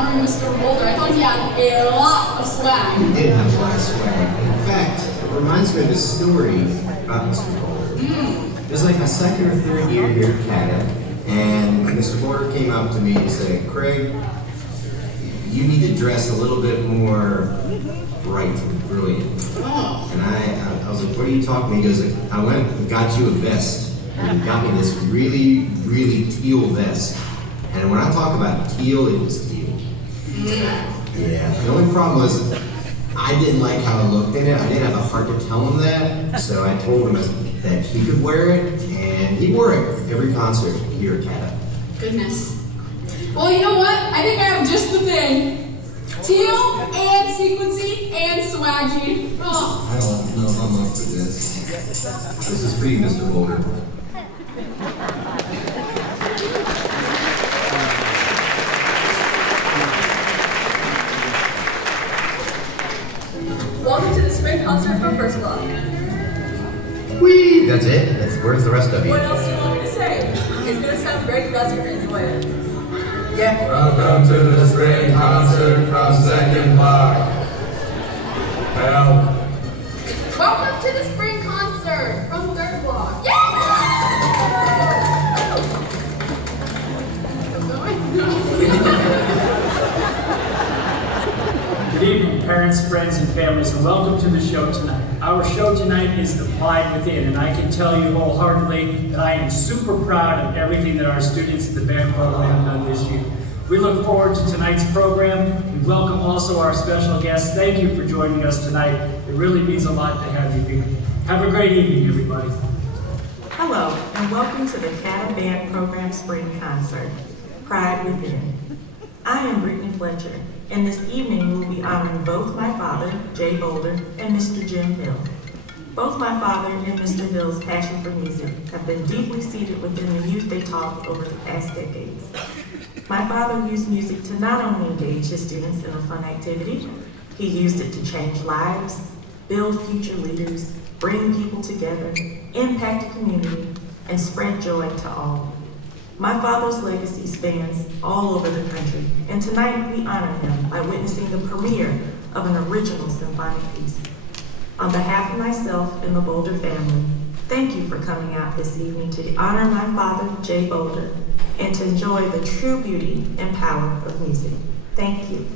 honoring Mr. Boulder. I thought he had a lot of swag. He did have a lot of swag. In fact, it reminds me of a story about Mr. Boulder. It was like my second or third year here at CATA, and Mr. Boulder came up to me and said, Craig, you need to dress a little bit more bright and brilliant. Oh. And I was like, what are you talking about? He goes, I went and got you a vest. And he got me this really, really teal vest. And when I talk about teal, it was teal. Yeah. The only problem was I didn't like how it looked in it. I didn't have the heart to tell him that. So I told him that he could wear it, and he wore it every concert here at CATA. Goodness. Well, you know what? I think I have just the thing. Teal and sequency and swaggy. Oh. I don't know if I'm up for this. This is for you, Mr. Boulder. Welcome to the spring concert from First Block. Whee! That's it? Where's the rest of you? What else do you want me to say? It's gonna sound great, you guys are gonna enjoy it. Yeah. Welcome to the spring concert from Second Block. Well, Welcome to the spring concert from Third Block. Good evening, parents, friends, and families, and welcome to the show tonight. Our show tonight is The Pride Within, and I can tell you wholeheartedly that I am super proud of everything that our students at the band program have done this year. We look forward to tonight's program. We welcome also our special guests. Thank you for joining us tonight. It really means a lot to have you here. Have a great evening, everybody. Hello, and welcome to the CATA Band Program Spring Concert, Pride Within. I am Brittany Fletcher, and this evening we'll be honoring both my father, Jay Boulder, and Mr. Jim Hill. Both my father and Mr. Hill's passion for music have been deeply seated within the youth they taught over the past decades. My father used music to not only engage his students in a fun activity, he used it to change lives, build future leaders, bring people together, impact a community, and spread joy to all. My father's legacy spans all over the country, and tonight we honor him by witnessing the premiere of an original symphonic piece. On behalf of myself and the Boulder family, thank you for coming out this evening to honor my father, Jay Boulder, and to enjoy the true beauty and power of music. Thank you.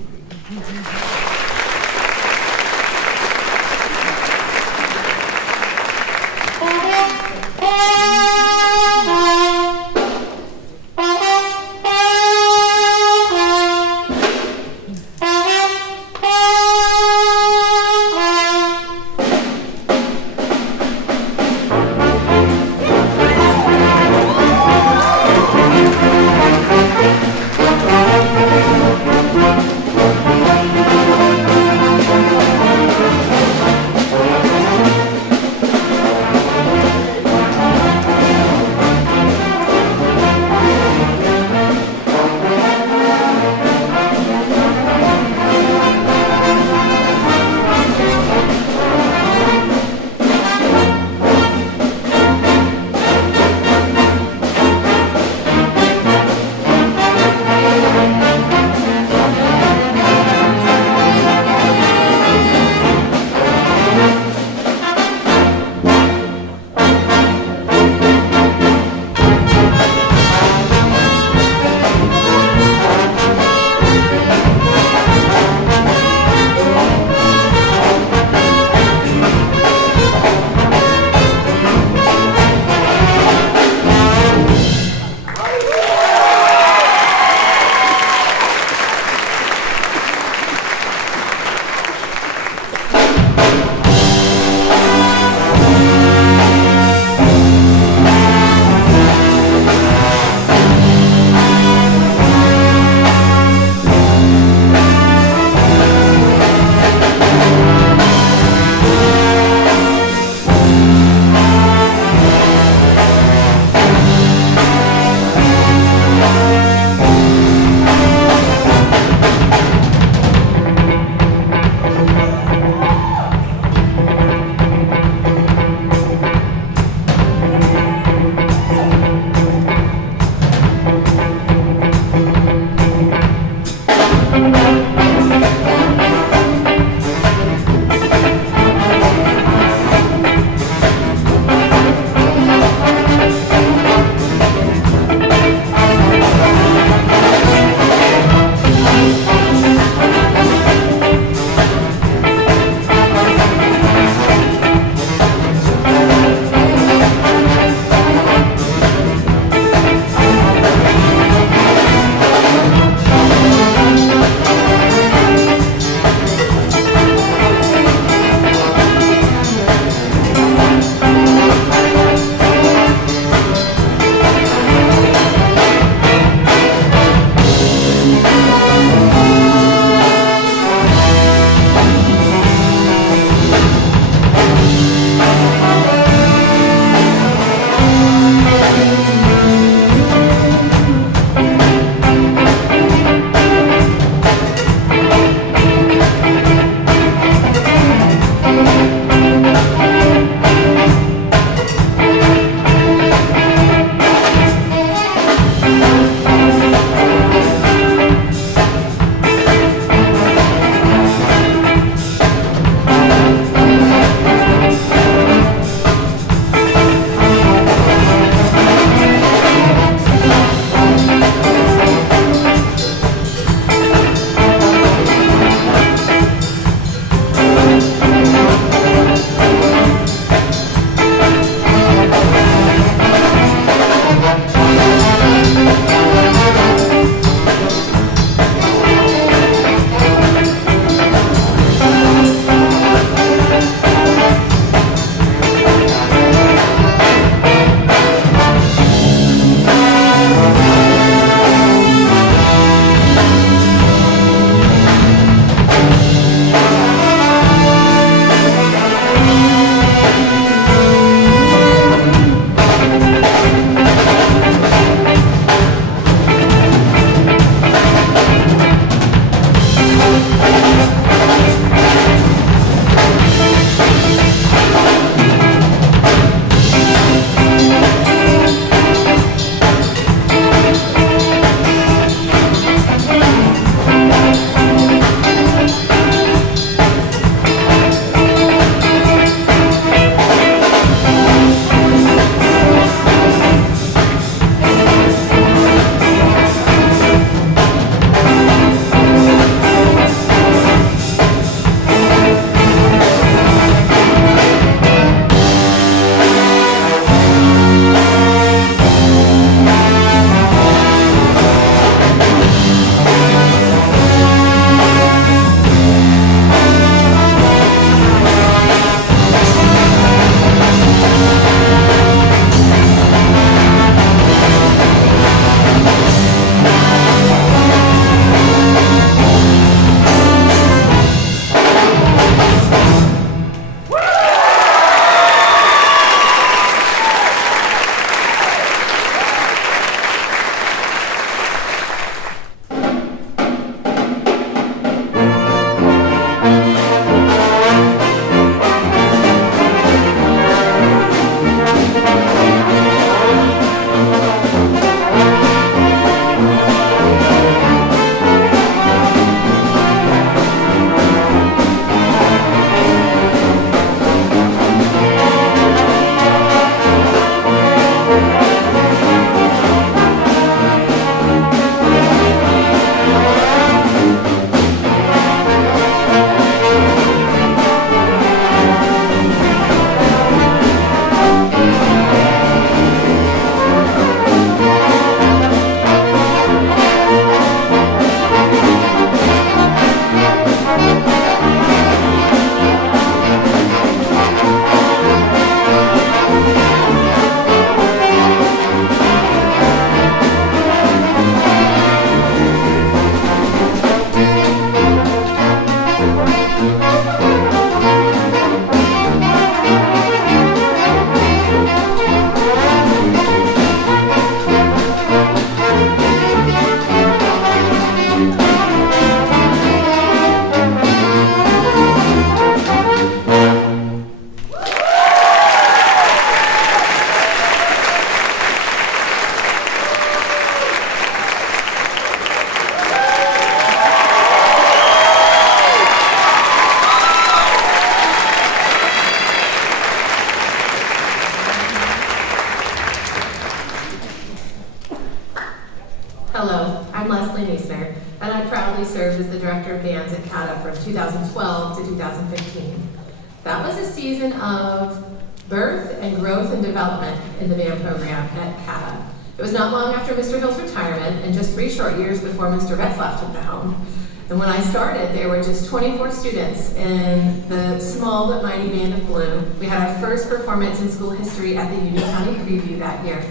Leslie Nisser, and I proudly served as the director of bands at CATA from 2012 to 2015. That was a season of birth and growth and development in the band program at CATA. It was not long after Mr. Hill's retirement and just 3 short years before Mr. Vetzlaff took the helm. And when I started, there were just 24 students in the small but mighty Band of Blue. We had our first performance in school history at the Union County Preview that year.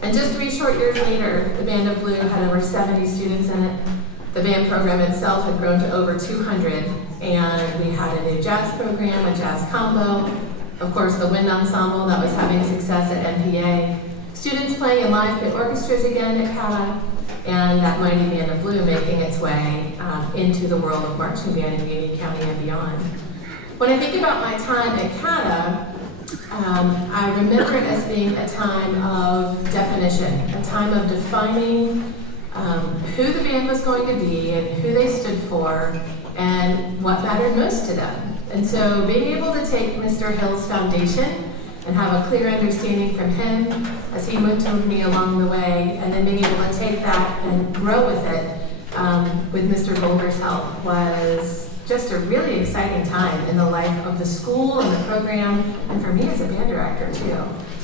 And just 3 short years later, the Band of Blue had over 70 students in it. The band program itself had grown to over 200, and we had a new jazz program, a jazz combo, of course the wind ensemble that was having success at NPA, students playing in live pit orchestras again at CATA, and that mighty Band of Blue making its way into the world of marching band in Union County and beyond. When I think about my time at CATA, I remember it as being a time of definition, a time of defining who the band was going to be and who they stood for and what mattered most to them. And so being able to take Mr. Hill's foundation and have a clear understanding from him as he mentored me along the way, and then being able to take that and grow with it with Mr. Boulder's help was just a really exciting time in the life of the school and the program, and for me as a band director too.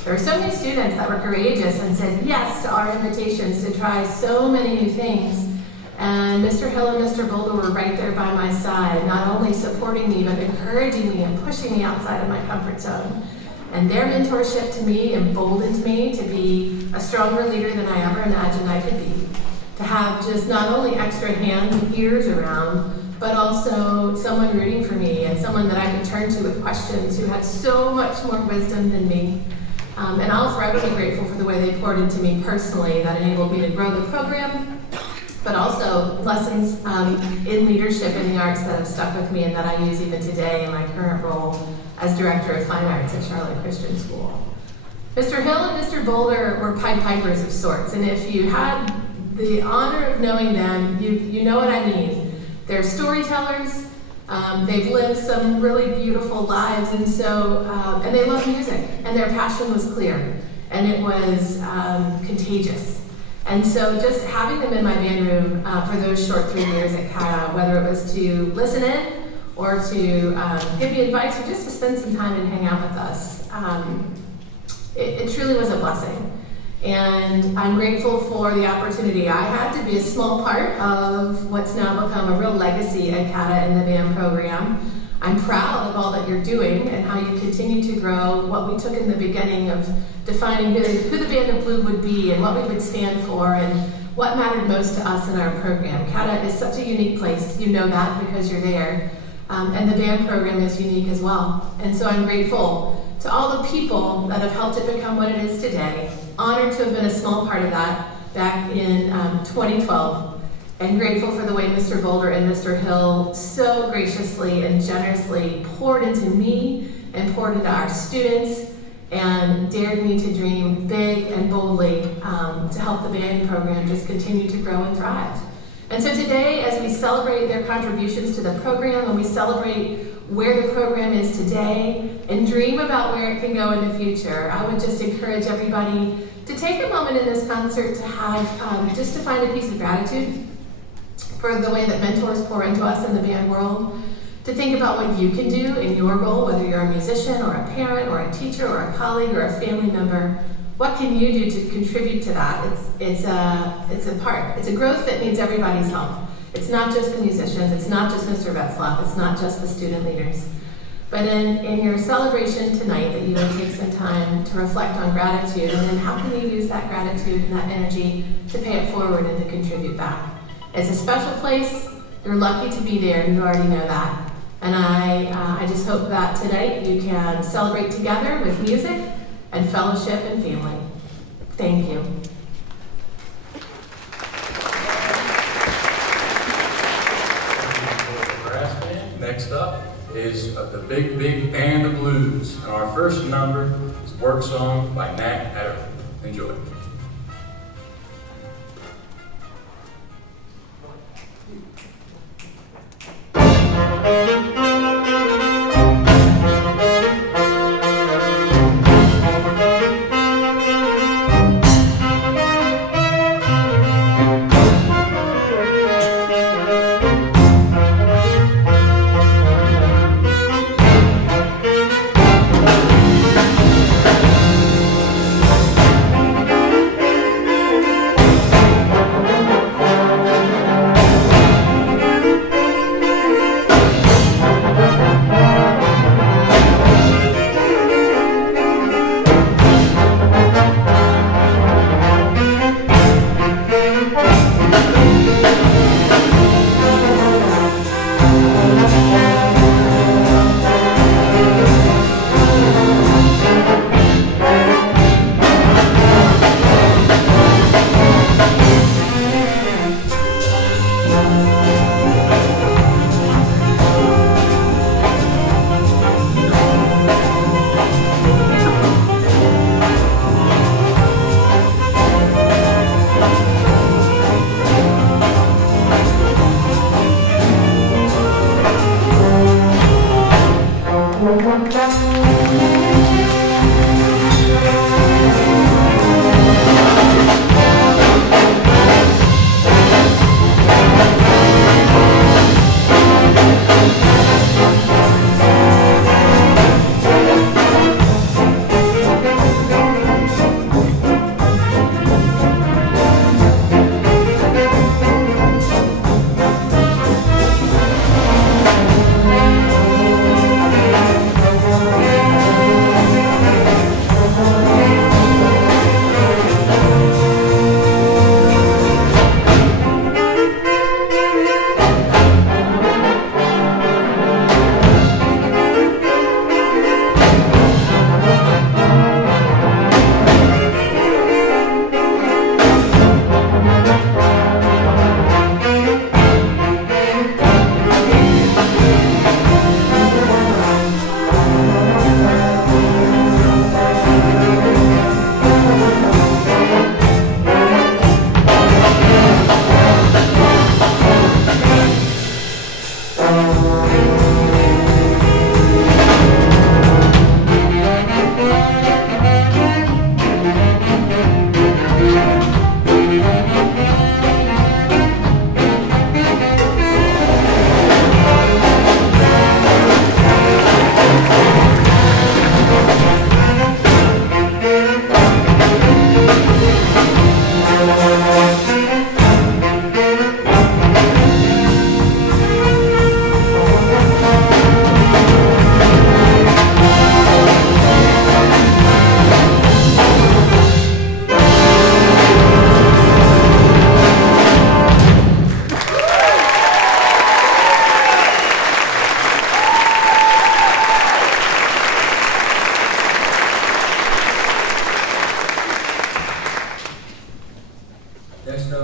There were so many students that were courageous and said yes to our invitations to try so many new things. And Mr. Hill and Mr. Boulder were right there by my side, not only supporting me, but encouraging me and pushing me outside of my comfort zone. And their mentorship to me emboldened me to be a stronger leader than I ever imagined I could be. To have just not only extra hands and ears around, but also someone rooting for me and someone that I could turn to with questions who had so much more wisdom than me. And I'll forever be grateful for the way they poured into me personally that enabled me to grow the program, but also lessons in leadership in the arts that have stuck with me and that I use even today in my current role as Director of Fine Arts at Charlotte Christian School. Mr. Hill and Mr. Boulder were Pied Pipers of sorts, and if you had the honor of knowing them, you know what I mean. They're storytellers, they've lived some really beautiful lives, and so, and they love music, and their passion was clear, and it was contagious. And so just having them in my band room for those short 3 years at CATA, whether it was to listen in or to give me advice or just to spend some time and hang out with us, it truly was a blessing. And I'm grateful for the opportunity I had to be a small part of what's now become a real legacy at CATA in the band program. I'm proud of all that you're doing and how you continue to grow what we took in the beginning of defining who the Band of Blue would be and what we would stand for and what mattered most to us in our program. CATA is such a unique place. You know that because you're there. And the band program is unique as well. And so I'm grateful to all the people that have helped it become what it is today. Honored to have been a small part of that back in 2012. And grateful for the way Mr. Boulder and Mr. Hill so graciously and generously poured into me and poured into our students and dared me to dream big and boldly to help the band program just continue to grow and thrive. And so today, as we celebrate their contributions to the program and we celebrate where the program is today and dream about where it can go in the future, I would just encourage everybody to take a moment in this concert to have, just to find a piece of gratitude for the way that mentors pour into us in the band world, to think about what you can do in your role, whether you're a musician or a parent or a teacher or a colleague or a family member. What can you do to contribute to that? It's a growth that needs everybody's help. It's not just the musicians, it's not just Mr. Vetzlaff, it's not just the student leaders. But in your celebration tonight, that you would take some time to reflect on gratitude, and then how can you use that gratitude and that energy to pay it forward and to contribute back. It's a special place, you're lucky to be there, and you already know that. And I just hope that tonight you can celebrate together with music and fellowship and family. Thank you. Brass band. Next up is the Big Big Band of Blues. And our first number is Work Song by Nat Adderley. Enjoy.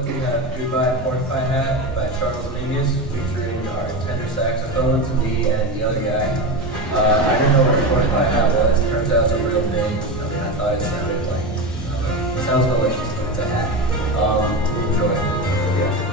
up we have Goodbye Pork Pie Hat by Charles Mingus, featuring our tenor saxophones, me and the other guy. I didn't know what a pork pie hat was. Turns out it's a real thing. I mean, I thought it sounded like, it sounds delicious, but it's a hat. Enjoy it. Yeah.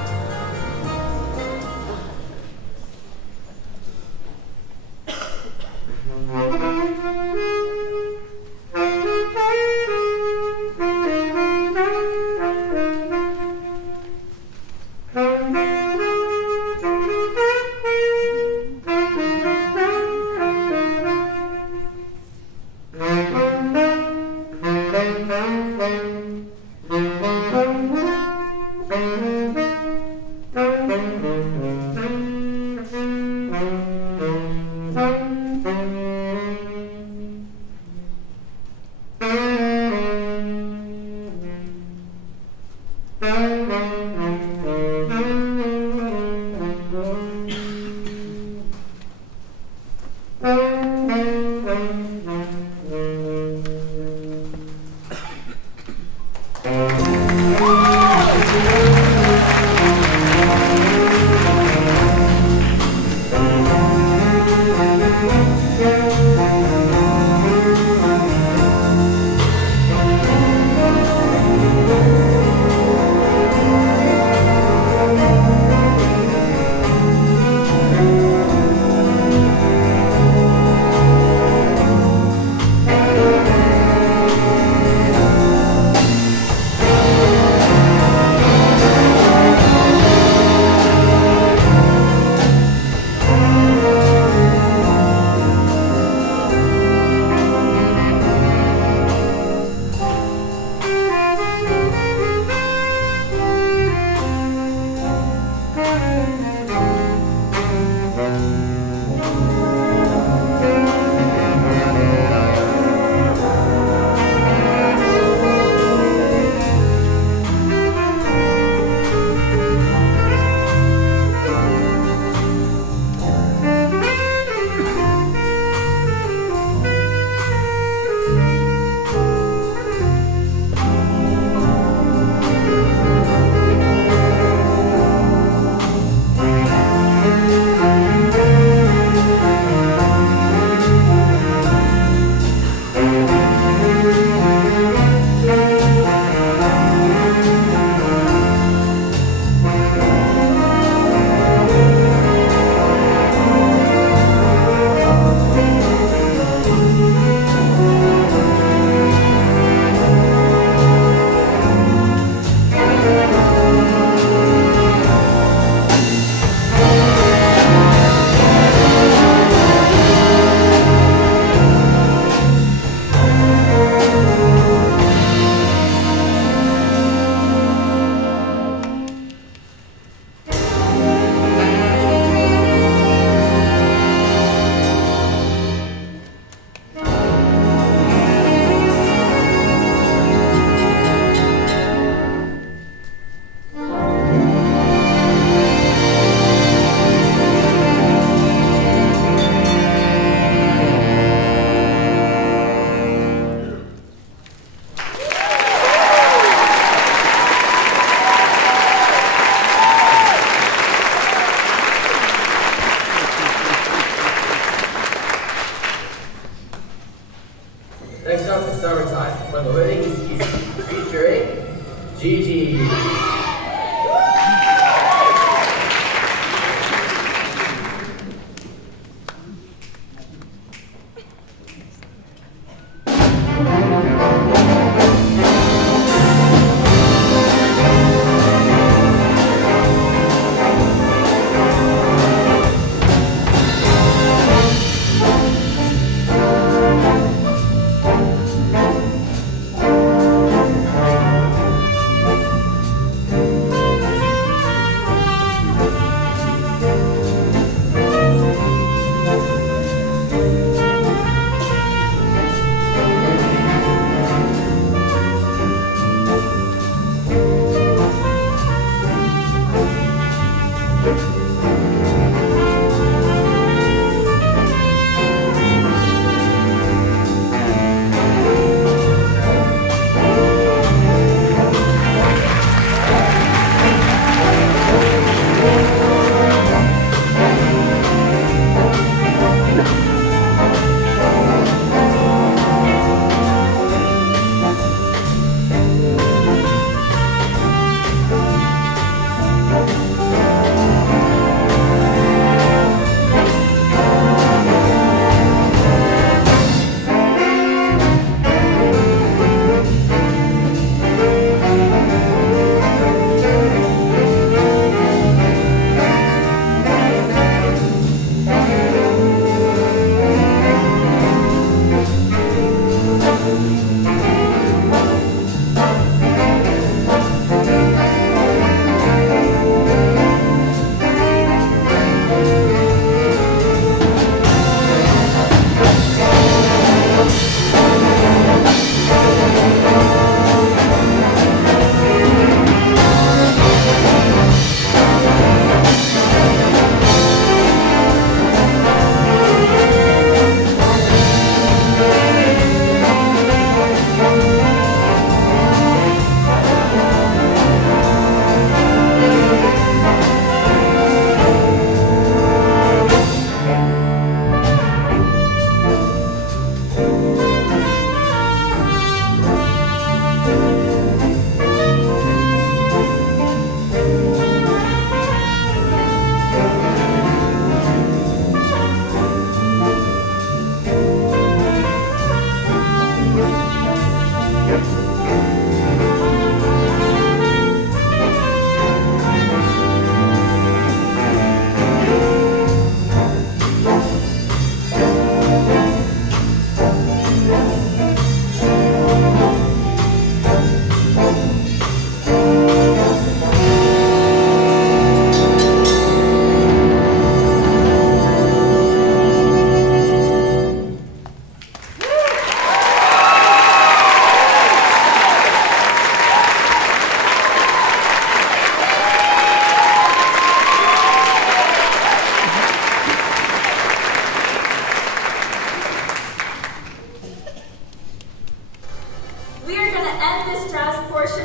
Next up is Summertime, when the living is easy, featuring Gigi.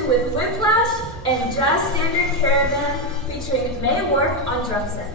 with Whiplash and Jazz Standard Caravan featuring May Work on drum set.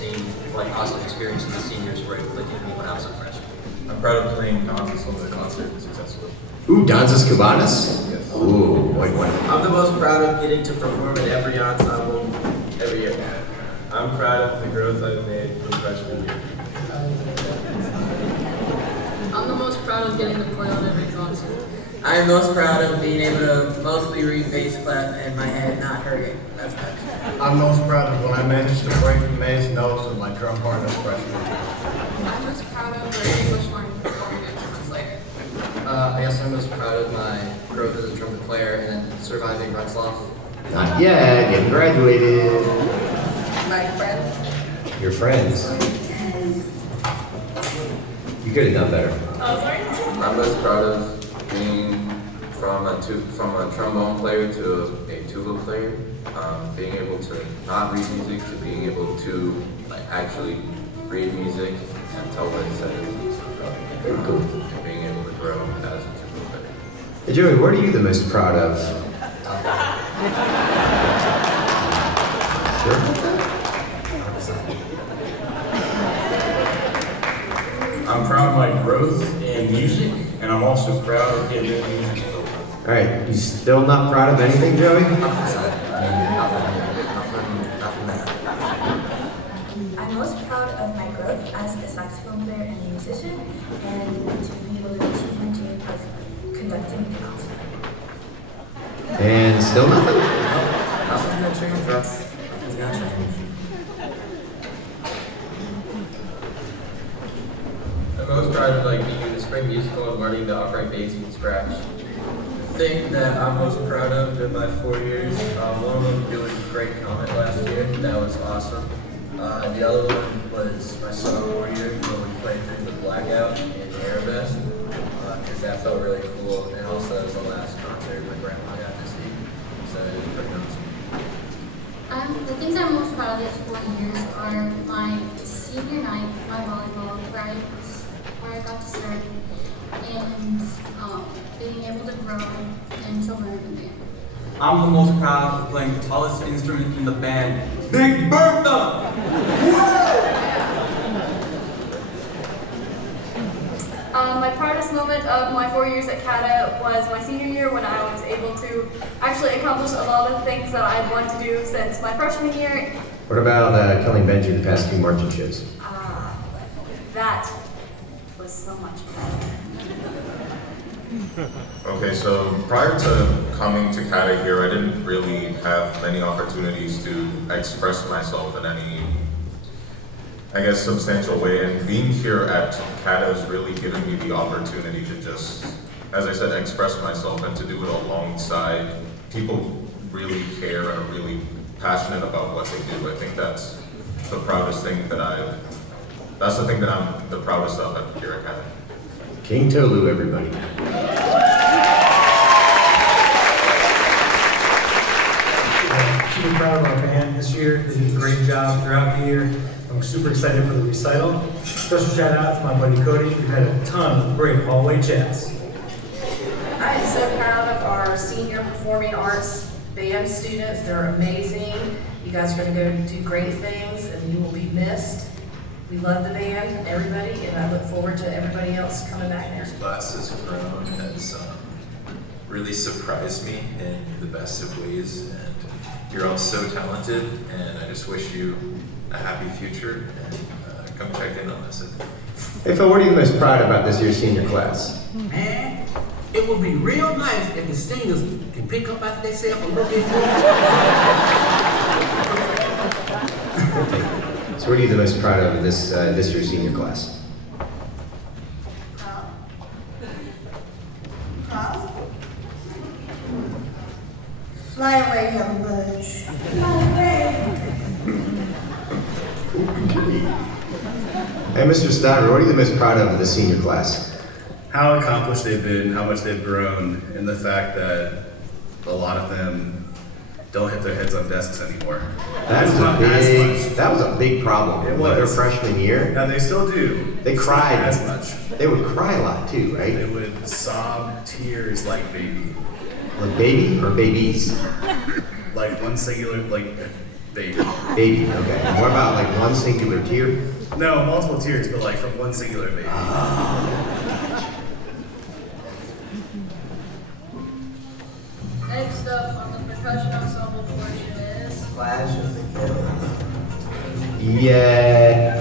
seeing what awesome experiences the seniors were able to give me when I was a freshman. I'm proud of playing Danzas on the concert successfully. Ooh, Danzas Cabanas? Yes. Ooh, like what? I'm the most proud of getting to perform at every ensemble every year. I'm proud of the growth I've made from freshman year. I'm the most proud of getting to play on every concert. I am most proud of being able to mostly read bass clef and my head not hurting as much. I'm most proud of when I managed to break May's nose with my drum partner's freshman year. I'm most proud of learning English learning performing next month later. I guess I'm most proud of my growth as a trumpet player and surviving Retzloff. Not yet, getting graduated. My friends. Your friends. You could have done better. Oh, sorry. I'm most proud of being from a trombone player to a tuba player. Being able to not read music to being able to actually read music and tell what it says. Very cool. And being able to grow as a tuba player. Hey Joey, what are you the most proud of? Sure. I'm proud of my growth in music, and I'm also proud of getting into music. Alright, you still not proud of anything, Joey? I'm most proud of my growth as a saxophone player and a musician, and to be able to achieve my dream of conducting an concert. And still nothing? Nothing's gonna change, bro. Nothing's gonna change. I'm most proud of being in the spring musical and learning the upright bass from scratch. The thing that I'm most proud of in my 4 years, one of them doing Great Comet last year. That was awesome. The other one was my sophomore year when we played through the Blackout in Arabesque, because that felt really cool. And also it was the last concert my grandma got to see, so it was pretty awesome. The things I'm most proud of these 4 years are my senior night, my volleyball, where I got to serve, and being able to grow and to learn the band. I'm the most proud of playing the tallest instrument in the band, Big Bertha! My proudest moment of my 4 years at CATA was my senior year when I was able to actually accomplish a lot of things that I'd wanted to do since my freshman year. What about Kelly Benji the past 2 marching shows? That was so much fun. Okay, so prior to coming to CATA here, I didn't really have many opportunities to express myself in any, I guess, substantial way. And being here at CATA has really given me the opportunity to just, as I said, express myself and to do it alongside people who really care and are really passionate about what they do. I think that's the proudest thing that's the thing that I'm the proudest of here at CATA. King Tolu, everybody. I'm super proud of our band this year. They did a great job throughout the year. I'm super excited for the recital. Special shout out to my buddy Cody. We've had a ton of great hallway chats. I am so proud of our senior performing arts band students. They're amazing. You guys are going to go do great things and you will be missed. We love the band, everybody, and I look forward to everybody else coming back there. This class has grown, has really surprised me in the best of ways, and you're all so talented, and I just wish you a happy future, and come check in on us. Hey Phil, what are you most proud about this year's senior class? Man, it would be real nice if the singers can pick up after themselves a little bit more. So what are you the most proud of this year's senior class? Fly away, young birds. Fly away. Hey Mr. Steiger, what are you the most proud of this senior class? How accomplished they've been, how much they've grown, and the fact that a lot of them don't hit their heads on desks anymore. That was a big problem. It was their freshman year. And they still do. They It's cried not as much. They would cry a lot too, right? They would sob tears like baby. Like baby or babies? Like one singular, like baby. Baby, okay. And what about like one singular tier? No, multiple tiers, but like from one singular baby. Next up on the percussion ensemble portion is Clash of the Kills. Yeah.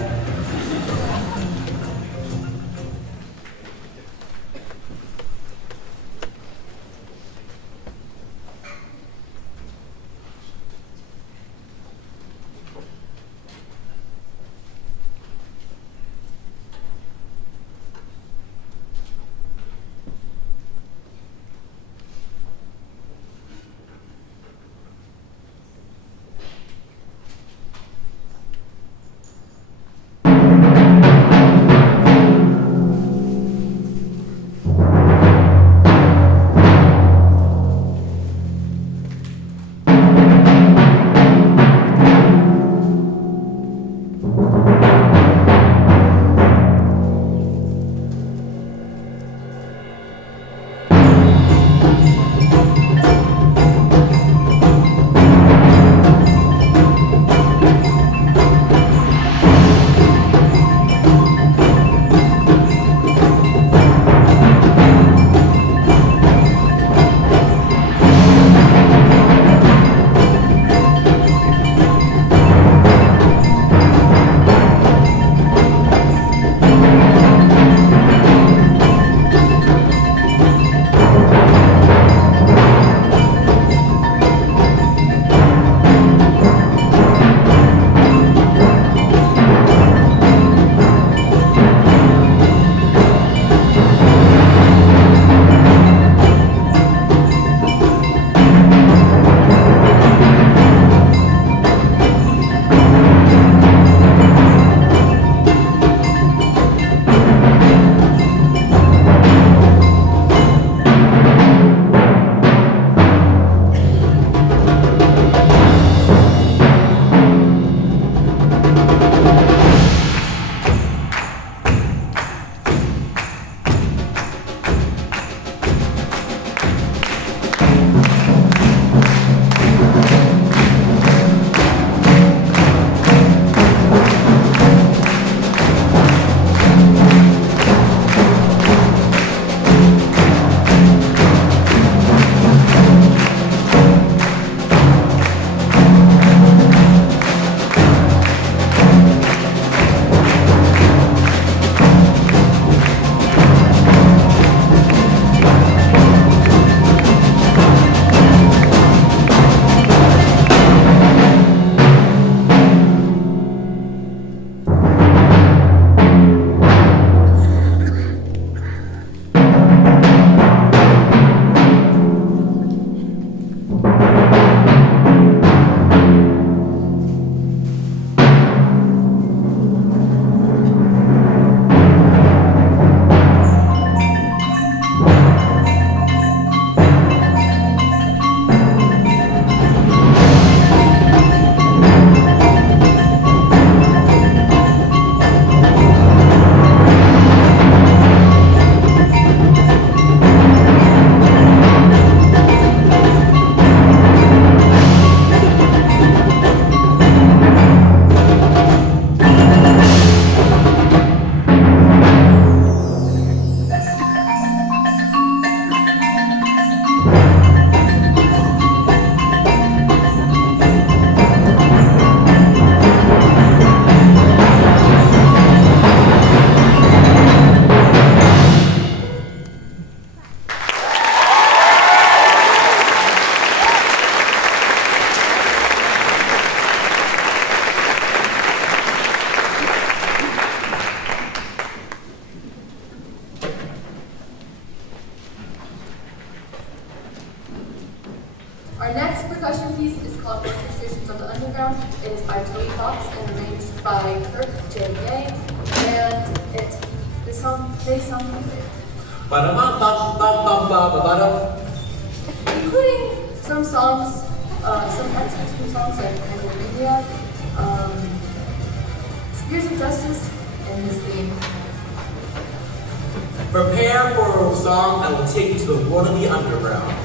Our next percussion piece is called Orchestritions of the Underground. It is by Tony Fox and arranged by Kirk J. Gay. And they sound including some songs, some excerpts from songs like Pennsylvania, Spears of Justice, and his theme. Prepare for a song that will take you to the world of the underground.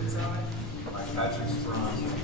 curtains on it. By Patrick Strong.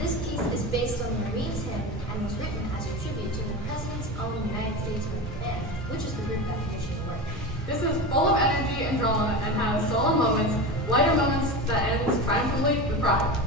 This piece is based on the Marine's Hymn and was written as a tribute to the President's own United States Marine Band, which is the group that finishes the work. This is full of energy and drama and has solemn moments, lighter moments that ends triumphantly with pride.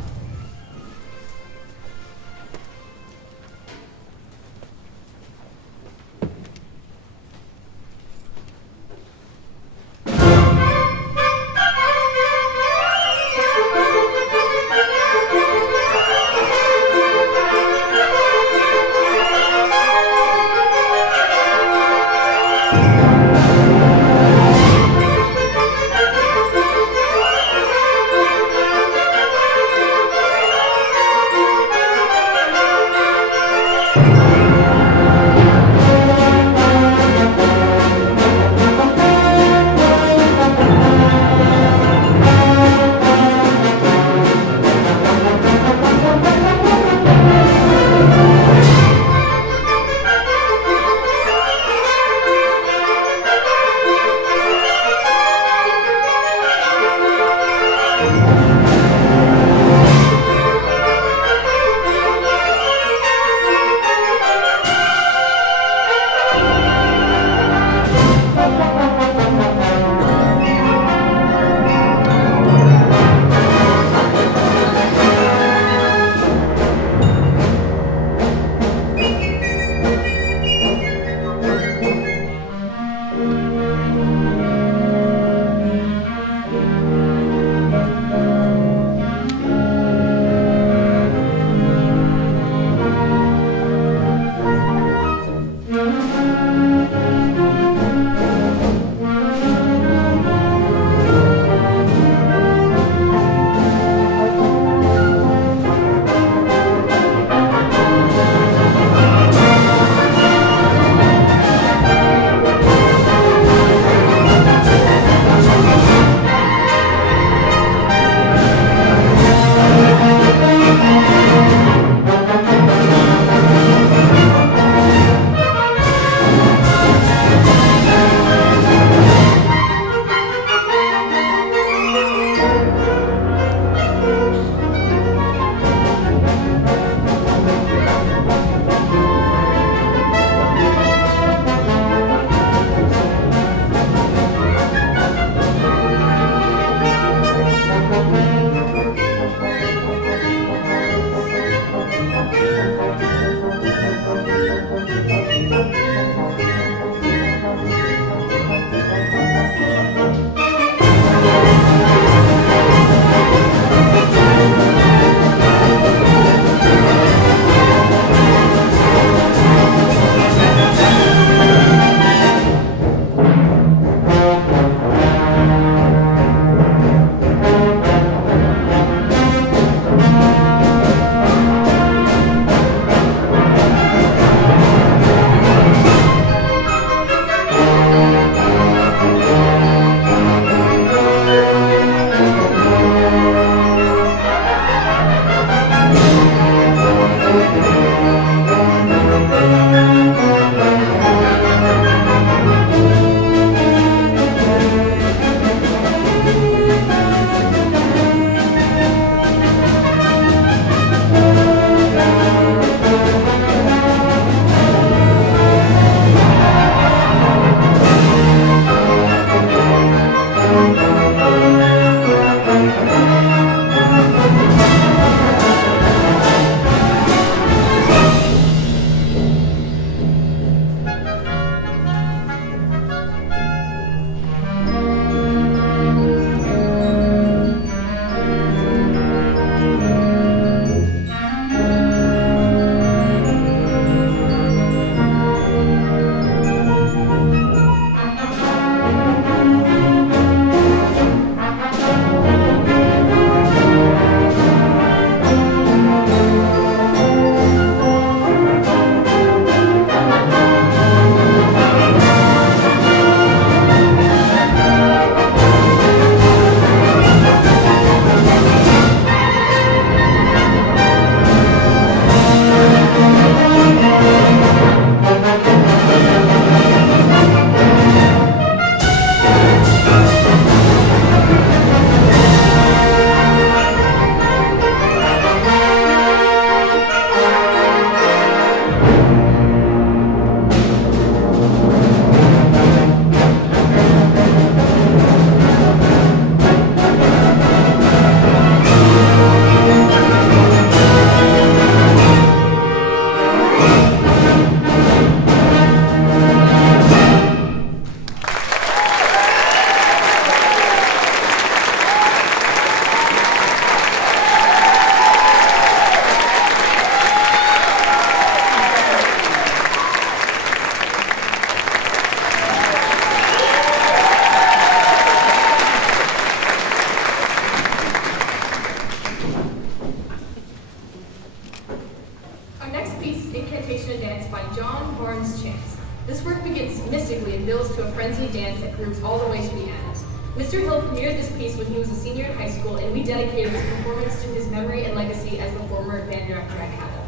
This work begins mystically and builds to a frenzied dance that grooves all the way to the end. Mr. Hill premiered this piece when he was a senior in high school, and we dedicated this performance to his memory and legacy as the former band director at CATA.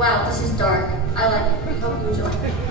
Wow, this is dark. I like it. We hope you enjoy.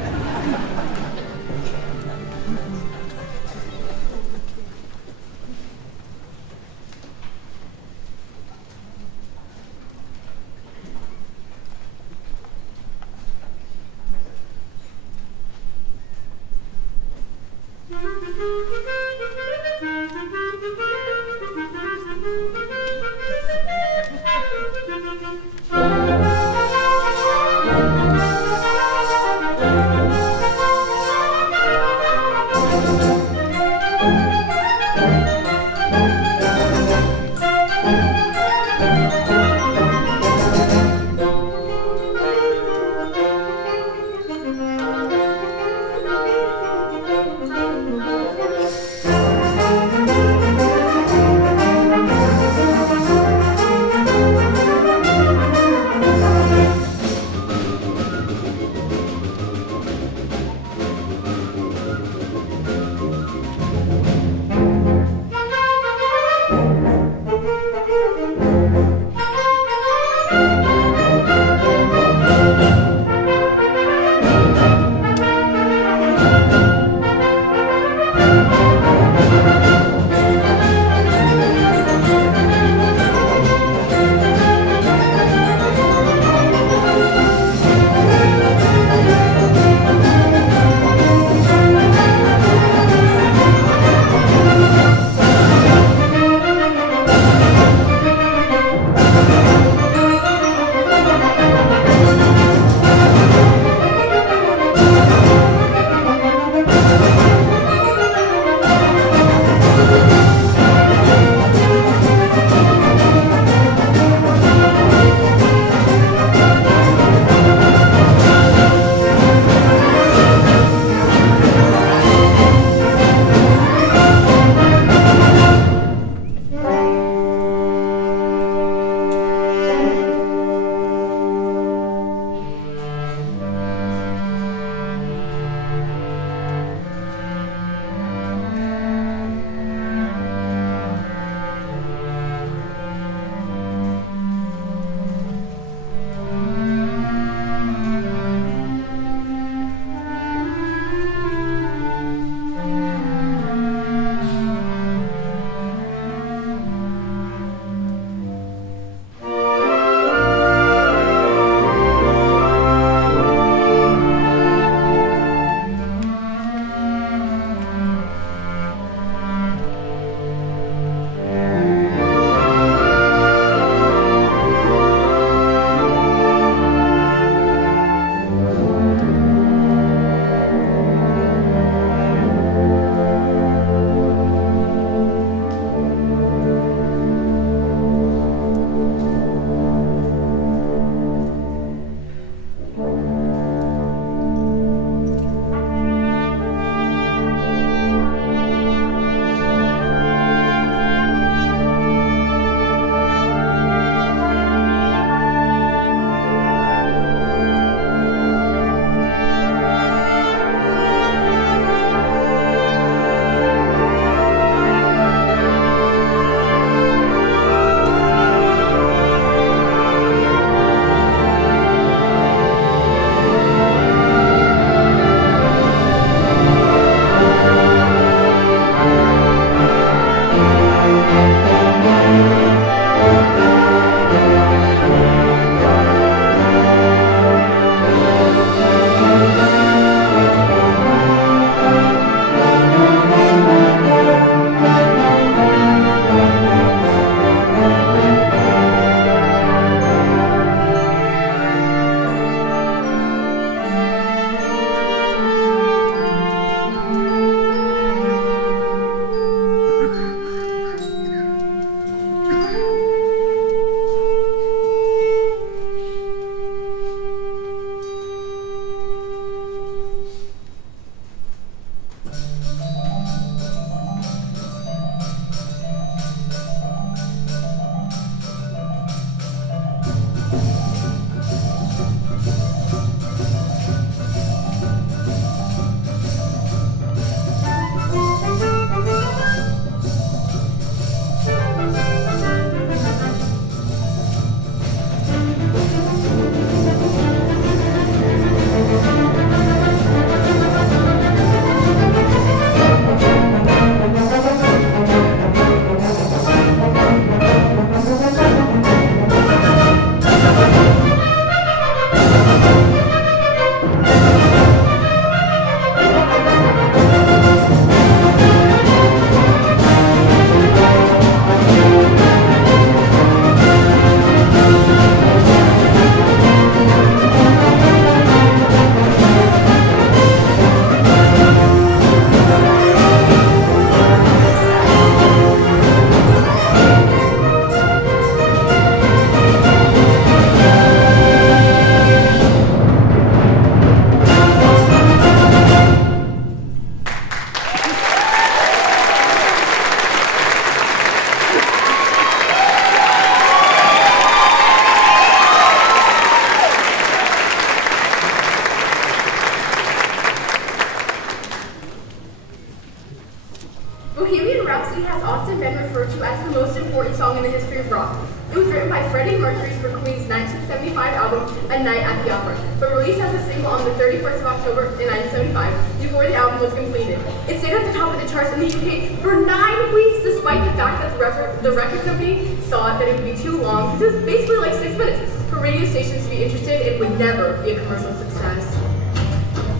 Bohemian Rhapsody has often been referred to as the most important song in the history of rock. It was written by Freddie Mercury for Queen's 1975 album, A Night at the Opera, but released as a single on the 31st of October in 1975, before the album was completed. It stayed at the top of the charts in the UK for 9 weeks, despite the fact that the record company thought that it would be too long, because it was basically like 6 minutes, for radio stations to be interested. It would never be a commercial success.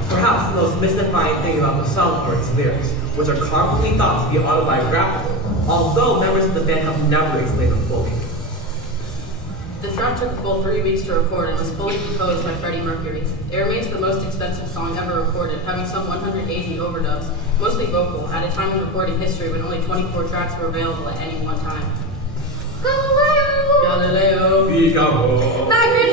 Perhaps the most mystifying thing about the song are its lyrics, which are commonly thought to be autobiographical, although members of the band have never explained them fully. The track took a full 3 weeks to record and was fully composed by Freddie Mercury. It remains the most expensive song ever recorded, having some 180 overdubs, mostly vocal, at a time in recording history when only 24 tracks were available at any one time. Galileo! Figaro! Magnifico!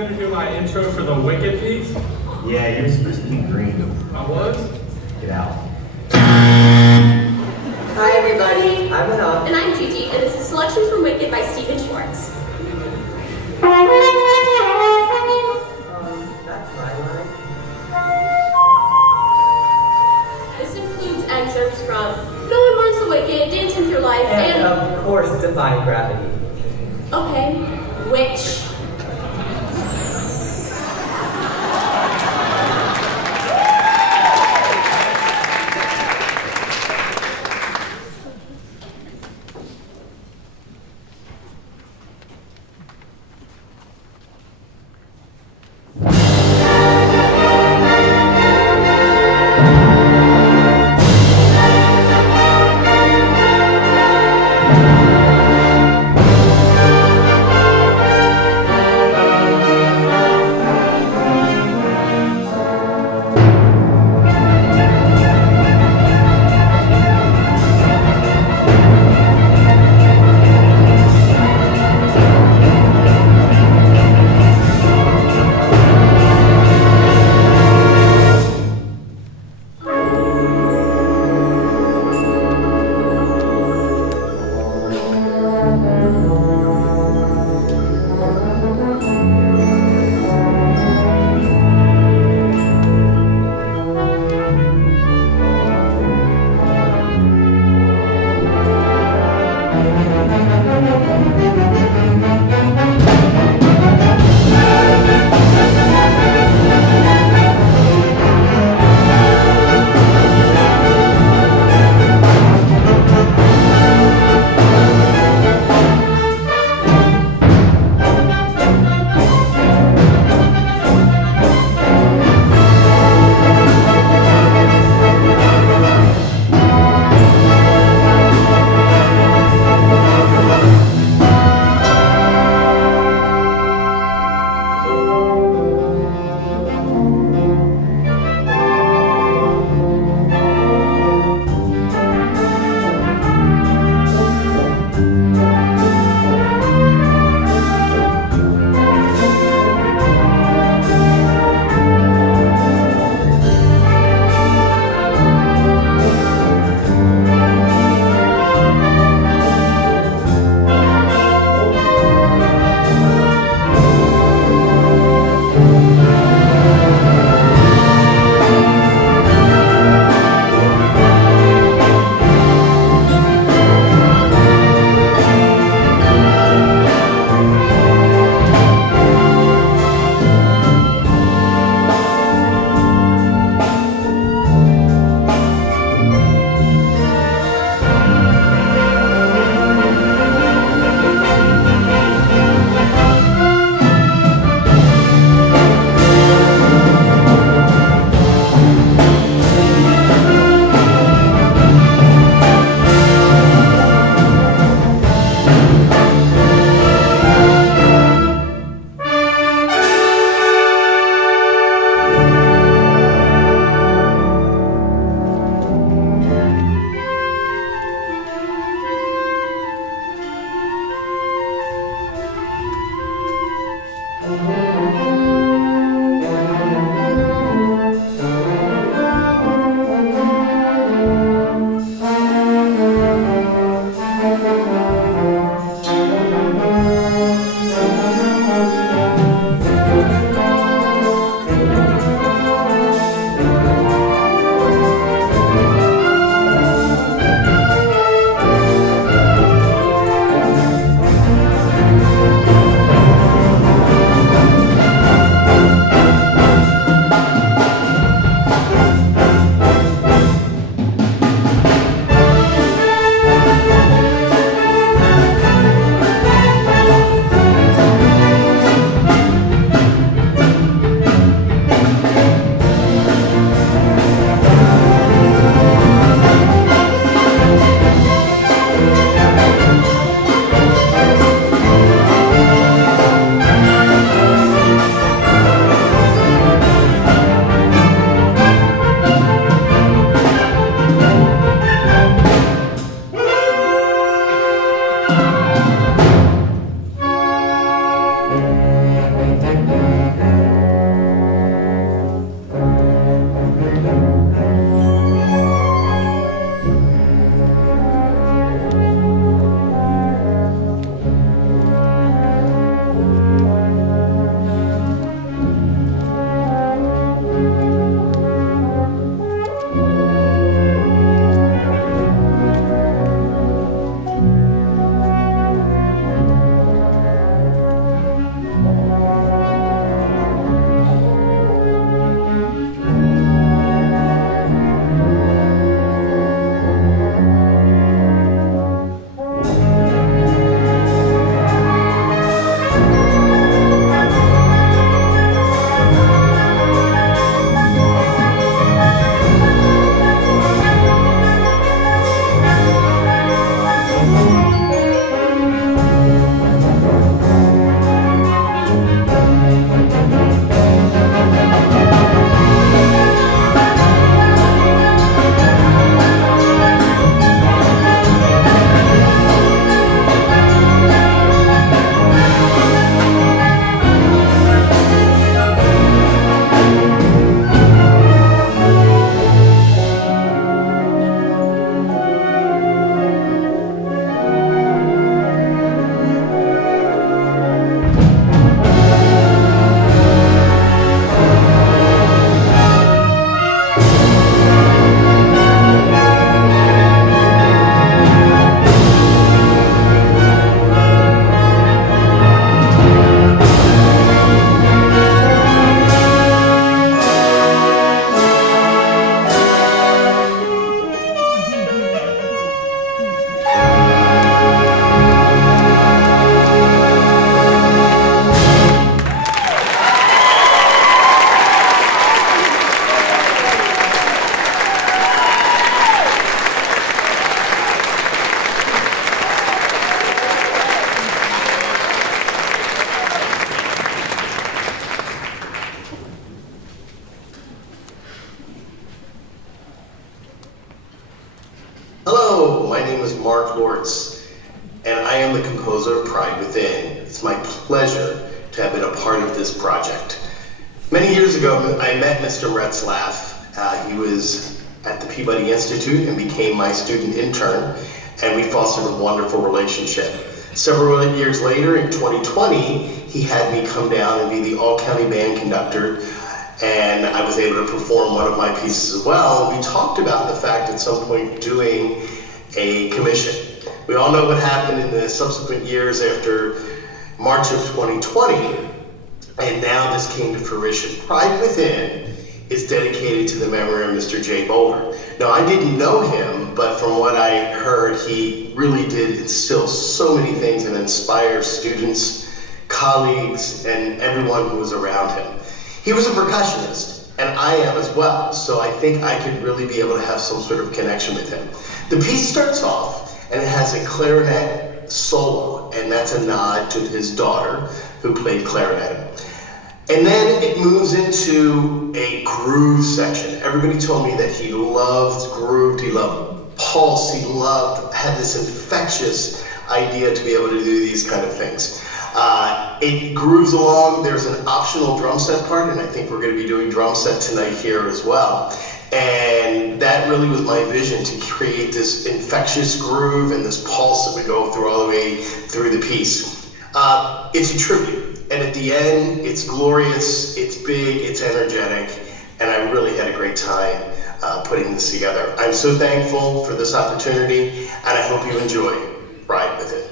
gonna do my intro for the Wicked piece. Yeah, you're supposed to be green. I was? Get out. Hi everybody, I'm Anand. And I'm Gigi, and this is Selections from Wicked by Stephen Schwartz. That's my line. This includes excerpts from No One Wants the Wicked, Dancing Through Life, And of course, Defying Gravity. Okay, which... pleasure to have been a part of this project. Many years ago, I met Mr. Retzlaff. He was at the Peabody Institute and became my student intern, and we fostered a wonderful relationship. Several years later, in 2020, he had me come down and be the all-county band conductor, and I was able to perform one of my pieces as well. We talked about the fact at some point doing a commission. We all know what happened in the subsequent years after March of 2020, and now this came to fruition. Pride Within is dedicated to the memory of Mr. Jay Boulder. Now, I didn't know him, but from what I heard, he really did instill so many things and inspire students, colleagues, and everyone who was around him. He was a percussionist, and I am as well, so I think I could really be able to have some sort of connection with him. The piece starts off, and it has a clarinet solo, and that's a nod to his daughter, who played clarinet. And then it moves into a groove section. Everybody told me that he loved groove, he loved pulse, he had this infectious idea to be able to do these kind of things. It grooves along. There's an optional drum set part, and I think we're going to be doing drum set tonight here as well. And that really was my vision, to create this infectious groove and this pulse that would go through all the way through the piece. It's a tribute, and at the end, it's glorious, it's big, it's energetic, and I really had a great time putting this together. I'm so thankful for this opportunity, and I hope you enjoy Ride With It.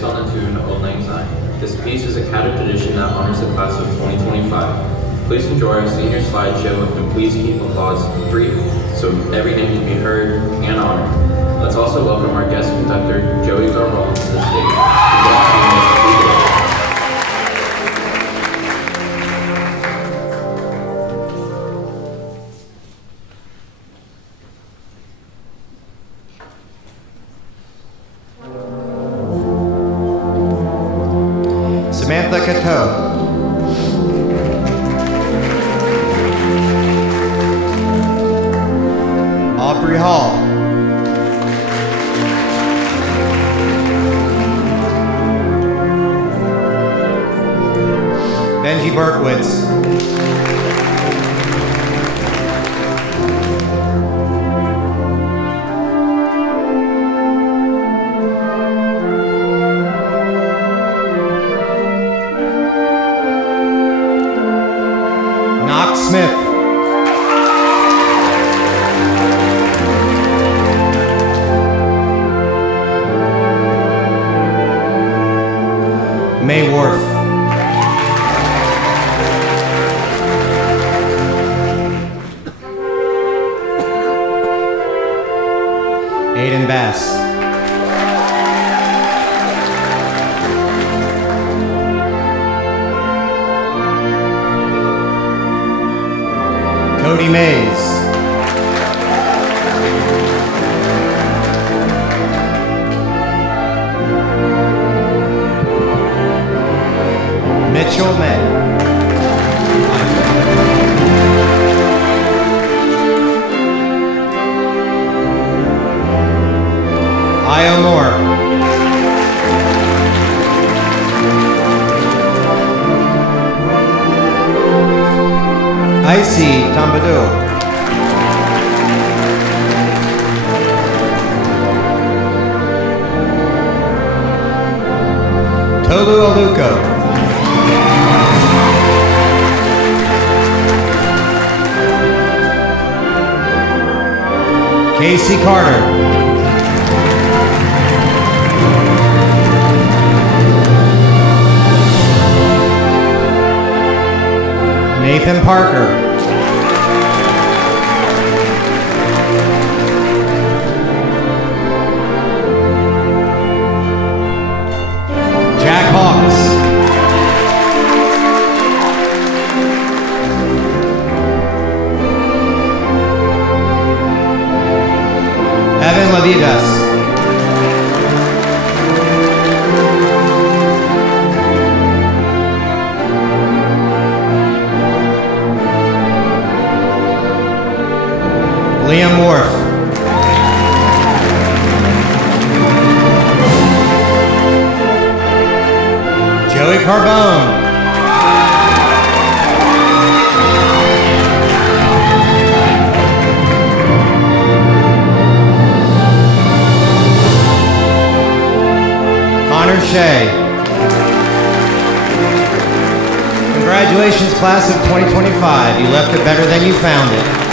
based on the tune Old Lang Syne. This piece is a CATA tradition that honors the class of 2025. Please enjoy our senior slideshow and please keep applause brief so every name can be heard and honored. Let's also welcome our guest conductor, Joey Caravan, to the stage. Samantha Cateau. Aubrey Hall. Benji Berkowitz. Knox Smith. May Worf. Aiden Bass. Cody Mays. Mitchell May. Io Moore. Icy Tambadou. Tolu Aluko. Casey Carter. Nathan Parker. Jack Hawks. Evan Lavidas. Liam Worf. Joey Carbone. Connor Shea. Congratulations, class of 2025. You left it better than you found it.